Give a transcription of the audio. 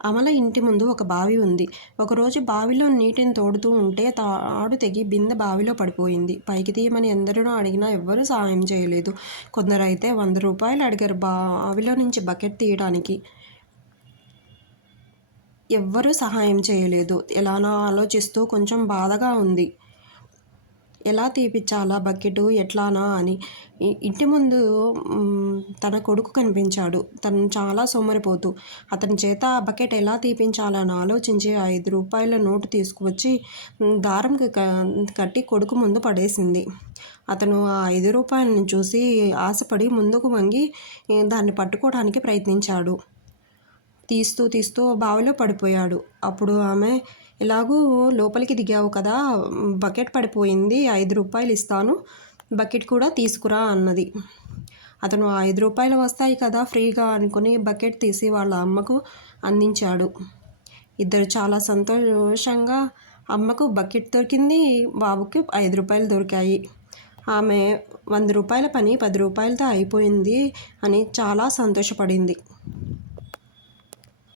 అమల ఇంటి ముందు ఒక బావి ఉంది. ఒకరోజు బావిలో నీటిని తోడుతూ ఉంటే తాడు తెగి బిందె బావిలో పడిపోయింది. పైకి తీయమని ఎందరినో అడిగినా ఎవ్వరూ సహాయం చేయలేదు. కొందరైతే 100 రూపాయలు అడిగారు బావిలో నుంచి బకెట్ తీయడానికి. ఎవ్వరూ సహాయం చేయలేదు. ఎలానో ఆలోచిస్తూ కొంచెం బాధగా ఉంది. ఎలా తీపిచ్చాలా బకెటు ఎట్లానా అని. ఇంటి ముందు తన కొడుకు కనిపించాడు. తను చాలా సోమరిపోతు. అతని చేత ఆ బకెట్ ఎలా తీపించాలని ఆలోచించి 5 రూపాయల నోటు తీసుకువచ్చి దారంకి కట్టి కొడుకు ముందు పడేసింది. అతను ఆ 5 రూపాయలని చూసి ఆశపడి ముందుకు వంగి దాన్ని పట్టుకోవడానికి ప్రయత్నించాడు. తీస్తూ తీస్తూ బావిలో పడిపోయాడు. అప్పుడు ఆమె, ఎలాగూ లోపలికి దిగావు కదా, బకెట్ పడిపోయింది, 5 రూపాయలు ఇస్తాను, బకెట్ కూడా తీసుకురా అన్నది. అతను 5 రూపాయలు వస్తాయి కదా ఫ్రీగా అనుకుని బకెట్ తీసి వాళ్ళ అమ్మకు అందించాడు. ఇద్దరు చాలా సంతోషంగా అమ్మకు బకెట్ దొరికింది, బాబుకి 5 రూపాయలు దొరికాయి. ఆమె 100 రూపాయల పని 10 రూపాయలతో అయిపోయింది అని చాలా సంతోషపడింది.